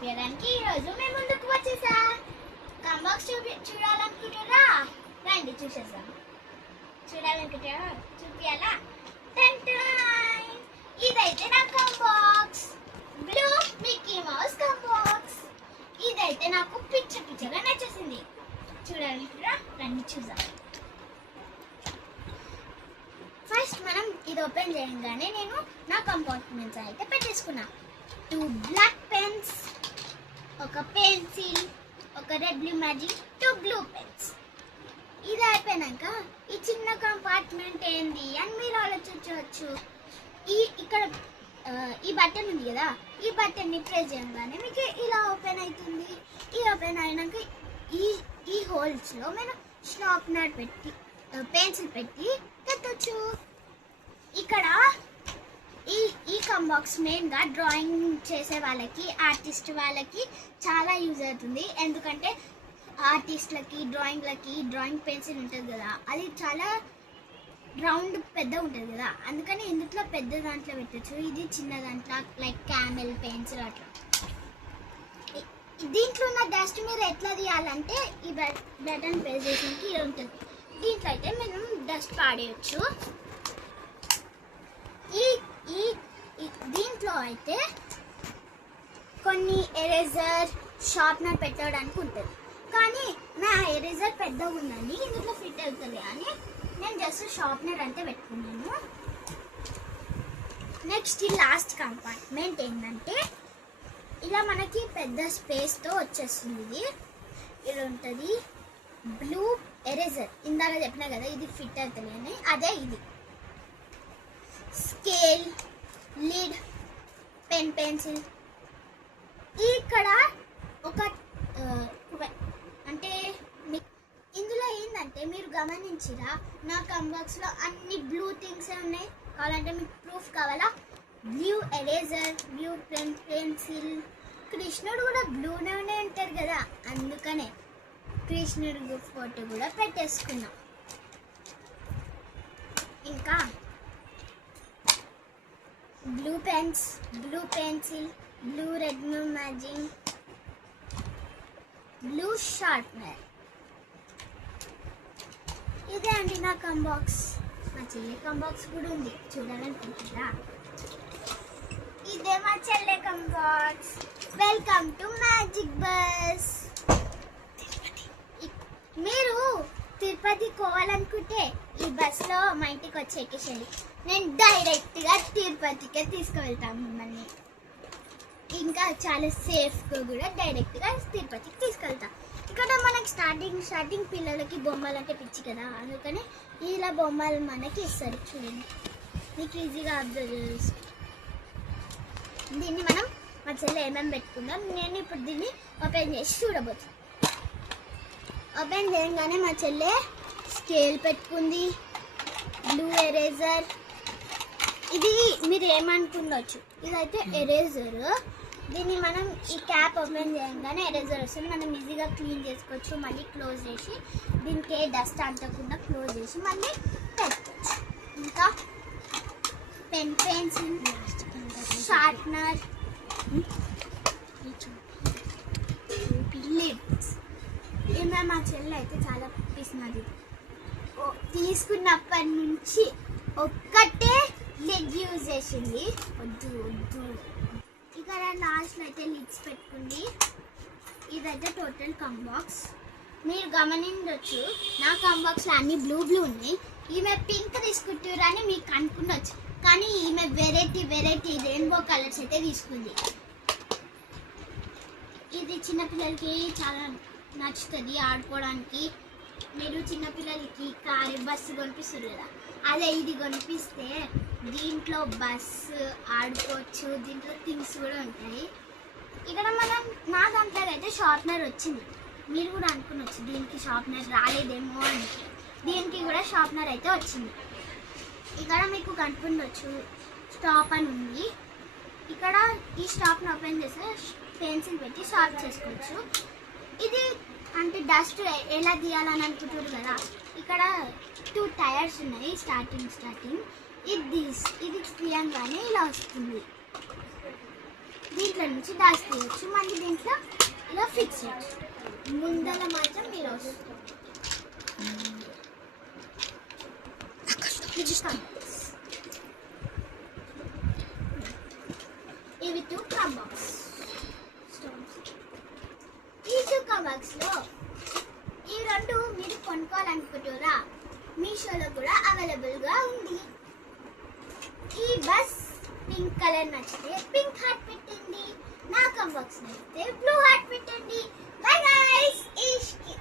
చూపించడానికి ఈరోజు మేము ముందుకు వచ్చేసా. కంబాక్స్ చూడాలనుకుంటారా? రండి చూసేసాం. చూడాలనుకుంటారా? చూపించాలా? ఇదైతే నా కంబాక్స్, బ్లూ మిక్కీ మౌస్ కంబాక్స్. ఇదైతే నాకు పిచ్చగా నచ్చేసింది. చూడాలనుకుంటారా? రండి చూద్దాం. ఫస్ట్ మనం ఇది ఓపెన్ చేయగానే నేను నా కంపార్ట్మెంట్స్ అయితే పెట్టేసుకున్నా. 2 బ్లాక్ పెన్స్, ఒక పెన్సిల్, ఒక red blue magic, 2 blue pens. ఇది అయిపోయినాక ఈ చిన్న కంపార్ట్మెంట్ ఏంది అని మీరు ఆలోచించవచ్చు. ఇక్కడ ఈ బటన్ ఉంది కదా, ఈ బటన్ని ప్రెస్ చేయగానే మీకు ఇలా ఓపెన్ అవుతుంది. ఈ ఓపెన్ అయినాక ఈ హోల్స్లో మనం షార్ప్నర్ పెట్టి పెన్సిల్ పెట్టి పెట్టచ్చు. ఇక్కడ ఈ కంబాక్స్ మెయిన్గా డ్రాయింగ్ చేసే వాళ్ళకి, ఆర్టిస్ట్ వాళ్ళకి చాలా యూజ్ అవుతుంది. ఎందుకంటే ఆర్టిస్ట్లకి, డ్రాయింగ్ పెన్సిల్ ఉంటుంది కదా, అది చాలా రౌండ్ పెద్ద ఉంటుంది కదా, అందుకని ఇందులో పెద్ద దాంట్లో పెట్టచ్చు. ఇది చిన్న దాంట్లో లైక్ క్యామెల్ పెన్సిల్ అట్లా. దీంట్లో ఉన్న డస్ట్ మీరు ఎట్లా తీయాలంటే ఈ బటన్ ప్రెస్ చేసినకి ఇది ఉంటుంది. దీంట్లో అయితే మనం డస్ట్ పాడేయచ్చు. దీంట్లో అయితే కొన్ని ఎరేజర్, షార్ప్నర్ పెట్టడానికి ఉంటుంది. కానీ నా ఎరేజర్ పెద్దగా ఉందని ఇందులో ఫిట్ అవుతుంది అని నేను జస్ట్ షార్ప్నర్ అంతే పెట్టుకున్నాను. నెక్స్ట్ ఈ లాస్ట్ కంపార్ట్మెంట్ ఏంటంటే ఇలా మనకి పెద్ద స్పేస్తో వచ్చేస్తుంది. ఇది ఉంటుంది బ్లూ ఎరేజర్. ఇందాక చెప్పినా కదా ఇది ఫిట్ అవుతుంది అని, అదే ఇది. Scale, lid, pencil. ఇక్కడ ఒక అంటే ఇందులో ఏంటంటే మీరు గమనించిరా, నా కంబాక్స్లో అన్ని బ్లూ థింగ్స్ ఉన్నాయి. కావాలంటే మీకు ప్రూఫ్ కావాలా? Blue eraser, blue pencil. కృష్ణుడు కూడా బ్లూనే ఉంటారు కదా, అందుకనే కృష్ణుడు ఫోటో కూడా పెట్టేసుకున్నాం. ఇంకా blue pens, blue pencil, blue red blue magic, blue sharpener. ఇదే అండి నా కంబాక్స్. మా చెల్లె కంబాక్స్ కూడా ఉంది, చూడాలనుకుంటున్నారా? ఇదే మా చెల్లె కంబాక్స్. Welcome to magic bus. మీరు తిరుపతి పోవాలనుకుంటే ఈ బస్లో మా ఇంటికి వచ్చి ఎక్కేసేయండి. నేను డైరెక్ట్గా తిరుపతికే తీసుకువెళ్తాను మిమ్మల్ని. ఇంకా చాలా సేఫ్గా కూడా డైరెక్ట్గా తిరుపతికి తీసుకెళ్తాం. ఇక్కడ మనకి స్టార్టింగ్ పిల్లలకి బొమ్మలు అంటే పిచ్చి కదా, అందుకని ఇలా బొమ్మలు మనకి ఇస్తారు. చూడండి, మీకు ఈజీగా అబ్జర్వ్ చేసి దీన్ని మనం మా చెల్లె ఏమేమి పెట్టుకుందాం. నేను ఇప్పుడు దీన్ని ఓపెన్ చేసి చూడబోతున్నాను. ఓపెన్ చేయగానే మా చెల్లె స్కేల్ పెట్టుకుంది, బ్లూ ఎరేజర్. ఇది మీరు ఏమనుకుండొచ్చు, ఇదైతే ఎరేజర్. దీన్ని మనం ఈ క్యాప్ ఓపెన్ చేయగానే ఎరేజర్ వస్తుంది. మనం ఈజీగా క్లీన్ చేసుకోవచ్చు. మళ్ళీ క్లోజ్ చేసి దీనికి ఏ డస్ట్ అంటకుండా క్లోజ్ చేసి మళ్ళీ పెట్టుకోవచ్చు. ఇంకా పెన్సిల్, షార్ప్నర్, లిడ్స్. ఈమె మా చెల్లి అయితే చాలా పిసినది. తీసుకున్నప్పటి నుంచి ఒక్కటే లిడ్ యూజ్ చేసింది. వద్దు. ఇక్కడ లాస్ట్లో అయితే లిడ్స్ పెట్టుకుంది. ఇదైతే టోటల్ కంబాక్స్. మీరు గమనించవచ్చు, నా కంబాక్స్లో అన్ని బ్లూ ఉన్నాయి. ఈమె పింక్ తీసుకుంటారని మీకు అనుకున్నచ్చు, కానీ ఈమె వెరైటీ రెయిన్బో కలర్స్ అయితే తీసుకుంది. ఇది చిన్నపిల్లలకి చాలా నచ్చుతుంది ఆడుకోవడానికి. మీరు చిన్నపిల్లలకి కారు, బస్సు కొనిపిస్తారు కదా, అదే ఇది కొనిపిస్తే దీంట్లో బస్సు ఆడుకోవచ్చు. దీంట్లో థింగ్స్ కూడా ఉంటాయి. ఇక్కడ మనం నా దాంట్లో అయితే షార్ప్నర్ వచ్చింది. మీరు కూడా అనుకునొచ్చు దీనికి షార్ప్నర్ రాలేదేమో అని. దీనికి కూడా షార్ప్నర్ అయితే వచ్చింది. ఇక్కడ మీకు కనిపించవచ్చు స్టాప్ అని ఉంది. ఇక్కడ ఈ స్టాప్ని ఓపెన్ చేస్తే పెన్సిల్ పెట్టి షార్ప్ చేసుకోవచ్చు. ఇది అంటే డస్ట్ ఎలా తీయాలని అనుకుంటారు కదా, ఇక్కడ 2 టైర్స్ ఉన్నాయి. స్టార్టింగ్ ఇది తీయంగానే ఇలా వస్తుంది. దీంట్లో నుంచి దాచి తీయచ్చు, మళ్ళీ దీంట్లో ఇలా ఫిక్స్ చేయొచ్చు. ముందర మాత్రం ఇలా వస్తుంది. ఇవి 2 కాంబాక్స్. ఈ 2 కాంబాక్స్ లో ఈ 2 మీరు కొనుక్కోవాలనుకుంటారా? మీషోలో కూడా అవైలబుల్ గా ఉంది. ఈ బస్ పింక్ కలర్ నచ్చితే పింక్ హార్ట్ పెట్టండి, నా కాంబాక్స్ నచ్చితే బ్లూ హార్ట్ పెట్టండి. Bye guys, ఇష్కి